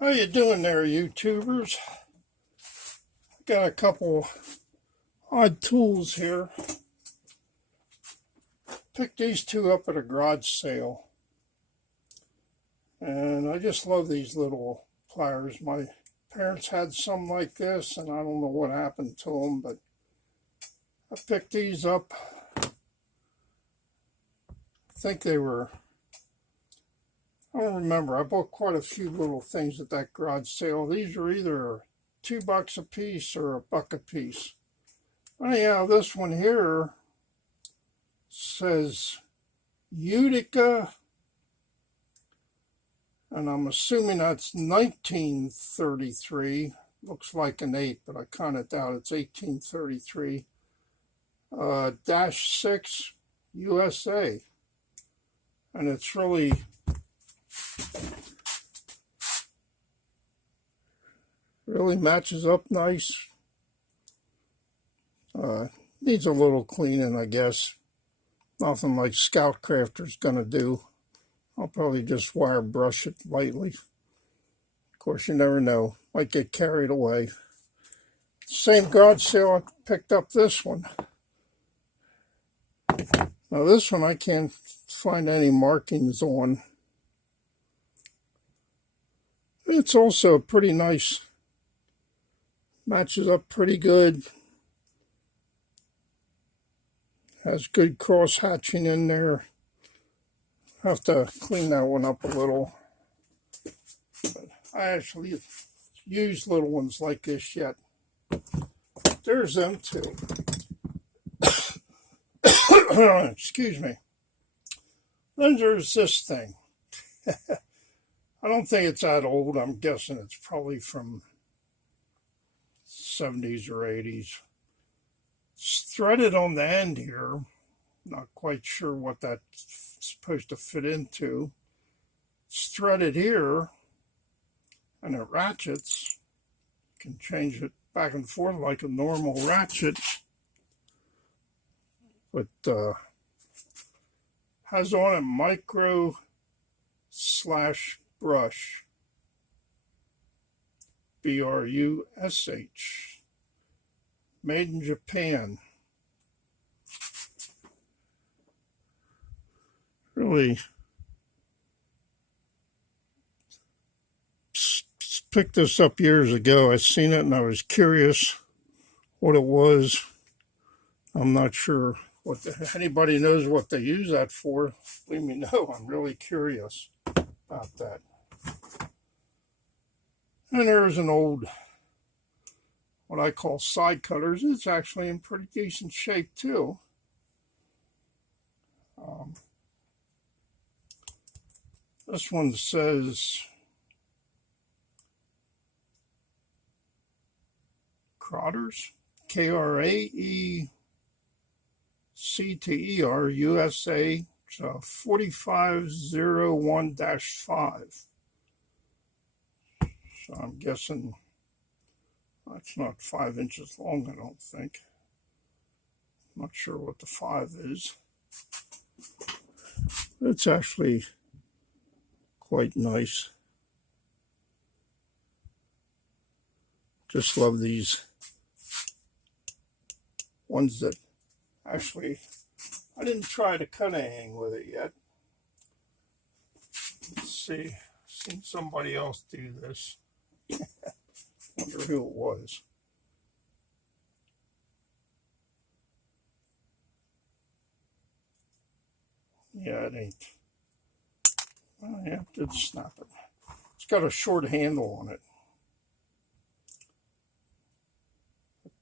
How you doing there, YouTubers? Got a couple odd tools here. Picked these two up at a garage sale. And I just love these little pliers. My parents had some like this, and I don't know what happened to them, but I picked these up. I think they were, I don't remember. I bought quite a few little things at that garage sale. These are either $2 a piece or $1 a piece. Anyhow, this one here says Utica, and I'm assuming that's 1933. Looks like an 8, but I kind of doubt it's 1833. -6 USA. And it's really matches up nice. Needs a little cleaning, I guess. Nothing like Scout Crafter's gonna do. I'll probably just wire brush it lightly. Of course, you never know. Might get carried away. Same garage sale, I picked up this one. Now this one I can't find any markings on. It's also pretty nice. Matches up pretty good. Has good cross hatching in there. Have to clean that one up a little. But I actually used little ones like this yet. There's them too. Excuse me. Then there's this thing. I don't think it's that old. I'm guessing it's probably from 70s or 80s. It's threaded on the end here. Not quite sure what that's supposed to fit into. It's threaded here, and it ratchets. You can change it back and forth like a normal ratchet. But has on a micro/brush. BRUSH. Made in Japan. Really picked this up years ago. I seen it and I was curious what it was. I'm not sure what anybody knows what they use that for. Let me know. I'm really curious about that. And there's an old, what I call side cutters. It's actually in pretty decent shape too. This one says Kraeters, KRAECTER USA, 4501-5. So I'm guessing that's not 5 inches long, I don't think. Not sure what the 5 is. It's actually quite nice. Just love these ones that actually, I didn't try to cut anything with it yet. Let's see, seen somebody else do this. Wonder who it was. Yeah, it ain't. Well, yeah, did snap it. It's got a short handle on it.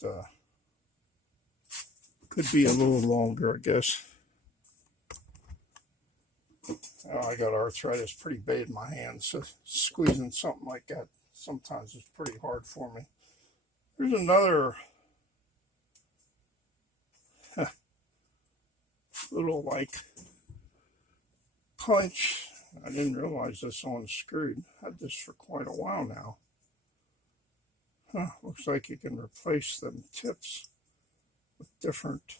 But, could be a little longer, I guess. Oh, I got arthritis pretty bad in my hands, so squeezing something like that sometimes is pretty hard for me. There's another little like punch. I didn't realize this unscrewed. Had this for quite a while now. Looks like you can replace them tips with different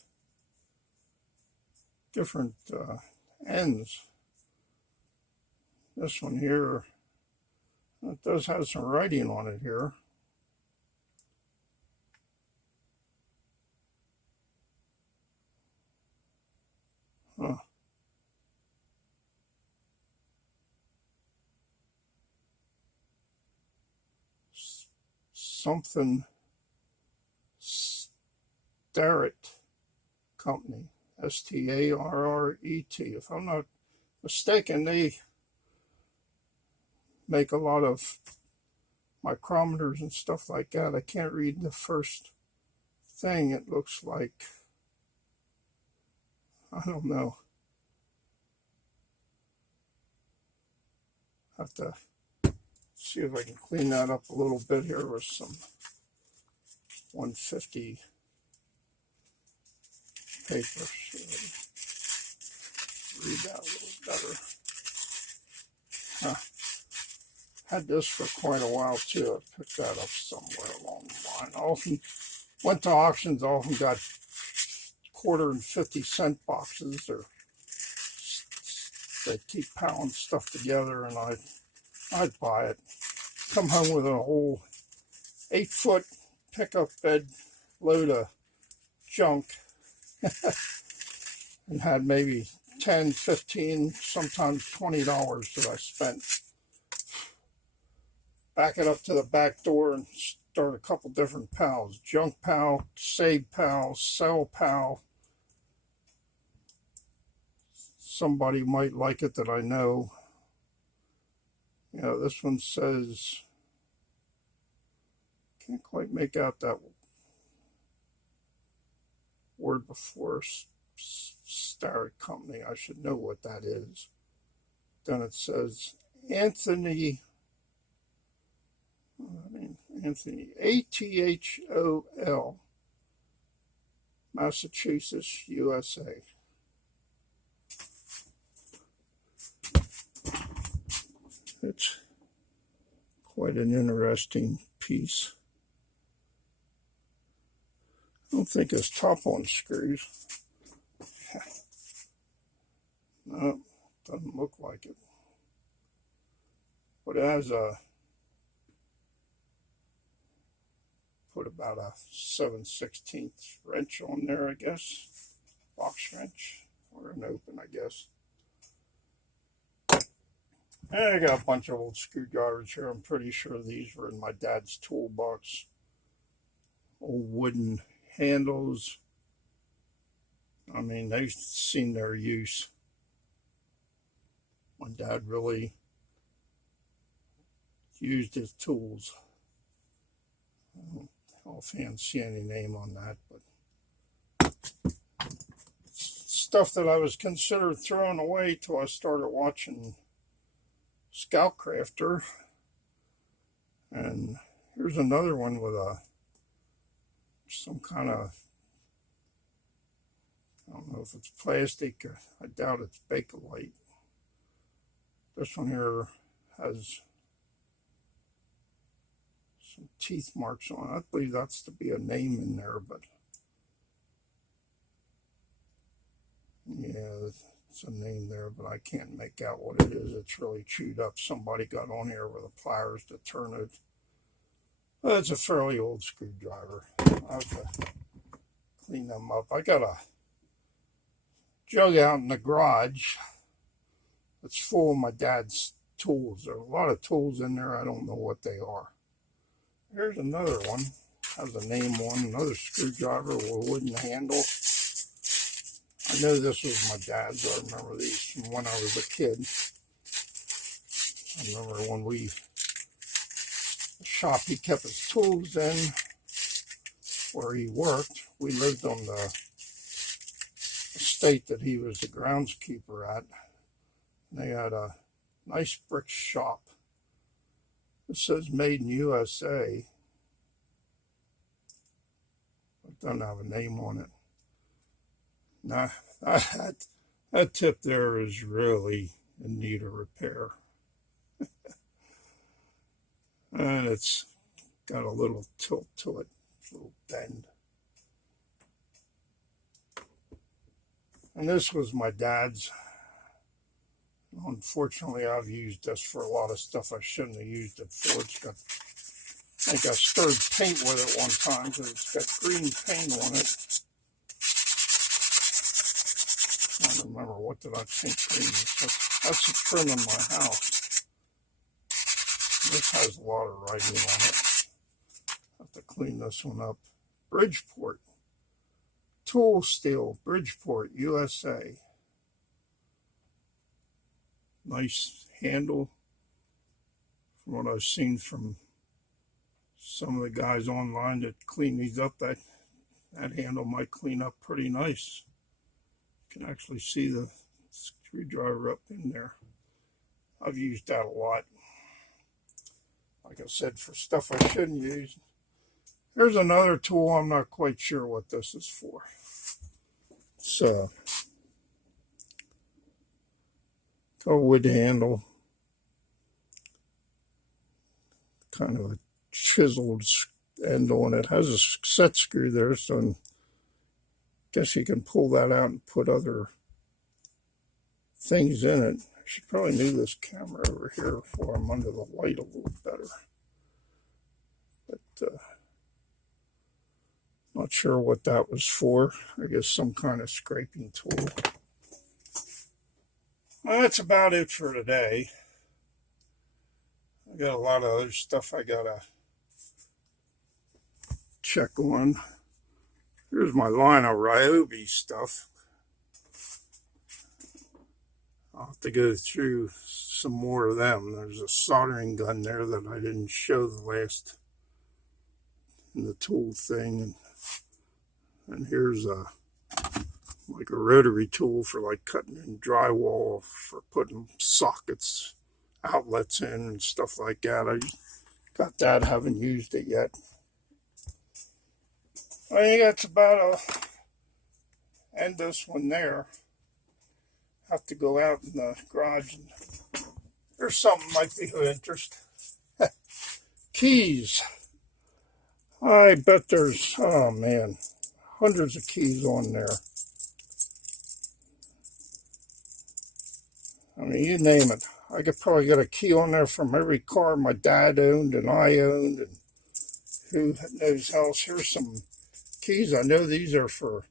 ends. This one here, It does have some writing on it here. Huh. Something Starrett Company, Starret. If I'm not mistaken, they make a lot of micrometers and stuff like that. I can't read the first thing. It looks like, I don't know. Have to see if I can clean that up a little bit here with some 150 paper. So read that a little better. Huh. Had this for quite a while too. I picked that up somewhere along the line. I often went to auctions, I often got quarter and 50-cent boxes, or they keep piling stuff together, and I'd buy it. Come home with a whole 8-foot pickup bed load of junk and had maybe 10, 15, sometimes $20 that I spent. Back it up to the back door and start a couple different pals. Junk pal, save pal, sell pal. Somebody might like it that I know. You know, this one says, can't quite make out that word before, Starrett Company. I should know what that is. Then it says Anthony ATHOL, Massachusetts, USA. It's quite an interesting piece. I don't think it's top on screws. No, doesn't look like it. But it has put about a 7/16 wrench on there, I guess. Box wrench, or an open, I guess. And I got a bunch of old screwdrivers here. I'm pretty sure these were in my dad's toolbox. Old wooden handles. I mean, they've seen their use. My dad really used his tools. I don't offhand see any name on that, but stuff that I was considered throwing away till I started watching Scout Crafter. And here's another one with some kind of, I don't know if it's plastic, I doubt it's Bakelite. This one here has some teeth marks on it. I believe that's to be a name in there, but yeah, it's a name there, but I can't make out what it is. It's really chewed up. Somebody got on here with the pliers to turn it. Well, it's a fairly old screwdriver. I have to clean them up. I got a jug out in the garage that's full of my dad's tools. There are a lot of tools in there. I don't know what they are. Here's another one. Has a name on, another screwdriver with a wooden handle. I know this was my dad's. I remember these from when I was a kid. I remember when the shop he kept his tools in, where he worked. We lived on the estate that he was the groundskeeper at. They had a nice brick shop. It says made in USA. It doesn't have a name on it. Nah, that tip there is really in need of repair. And it's got a little tilt to it, a little bend. And this was my dad's. Unfortunately, I've used this for a lot of stuff I shouldn't have used it for. It's got, I think I stirred paint with it one time because it's got green paint on it. I don't remember what did I paint green. That's the trim in my house. This has a lot of writing on it. Have to clean this one up. Bridgeport. Tool Steel, Bridgeport, USA. Nice handle. From what I've seen from some of the guys online that clean these up, that handle might clean up pretty nice. You can actually see the screwdriver up in there. I've used that a lot. Like I said, for stuff I shouldn't use. There's another tool. I'm not quite sure what this is for. It's a wood handle. Kind of a chiseled end on it. Has a set screw there, so I guess you can pull that out and put other things in it. I should probably move this camera over here before I'm under the light a little better. But not sure what that was for. I guess some kind of scraping tool. Well, that's about it for today. I got a lot of other stuff I gotta check on. Here's my line of Ryobi stuff. I'll have to go through some more of them. There's a soldering gun there that I didn't show the last in the tool thing. And here's like a rotary tool for like cutting in drywall, for putting sockets, outlets in and stuff like that. I got that, haven't used it yet. I think that's about end this one there. Have to go out in the garage and there's something might be of interest. Keys. I bet there's, oh man, hundreds of keys on there. I mean, you name it. I could probably get a key on there from every car my dad owned and I owned, and who knows else. Here's some keys. I know these are for,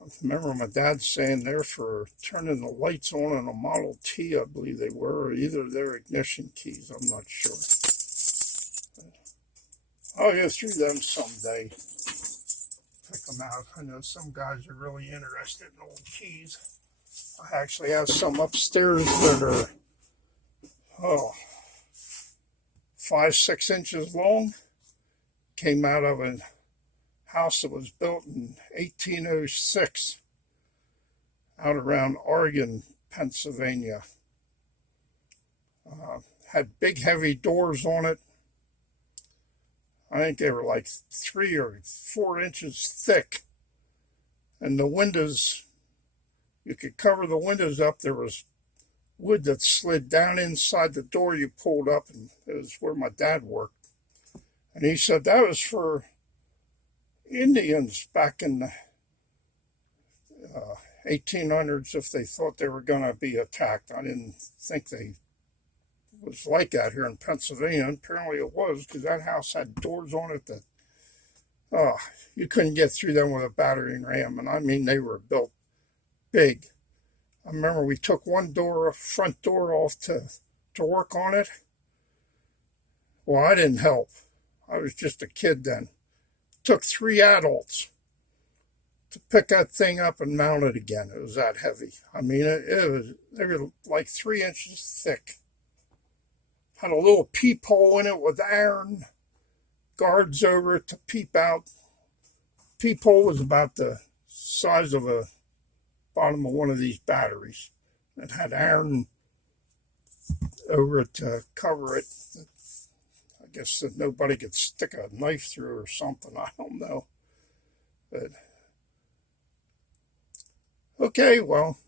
I remember my dad saying they're for turning the lights on in a Model T, I believe they were, or either they're ignition keys, I'm not sure. I'll go through them someday, pick them out. I know some guys are really interested in old keys. I actually have some upstairs that are 5-6 inches long. Came out of a house that was built in 1806 out around Oregon, Pennsylvania. Had big heavy doors on it. I think they were like 3 or 4 inches thick. And the windows, you could cover the windows up. There was wood that slid down inside the door you pulled up, and it was where my dad worked. And he said that was for Indians back in the 1800s if they thought they were going to be attacked. I didn't think they was like that here in Pennsylvania. Apparently it was, because that house had doors on it that you couldn't get through them with a battering ram. And I mean, they were built big. I remember we took one door, front door off to work on it. Well, I didn't help. I was just a kid then. It took 3 adults to pick that thing up and mount it again. It was that heavy. I mean, they were like 3 inches thick. Had a little peephole in it with iron guards over it to peep out. Peephole was about the size of a bottom of one of these batteries. It had iron over it to cover it. I guess that nobody could stick a knife through or something. I don't know. But okay, well,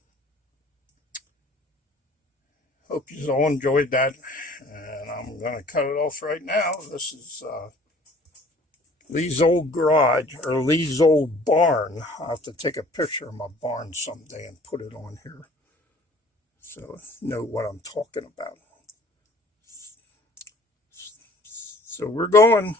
hope you all enjoyed that. And I'm going to cut it off right now. This is Lee's old garage, or Lee's old barn. I'll have to take a picture of my barn someday and put it on here. So know what I'm talking about. So we're going.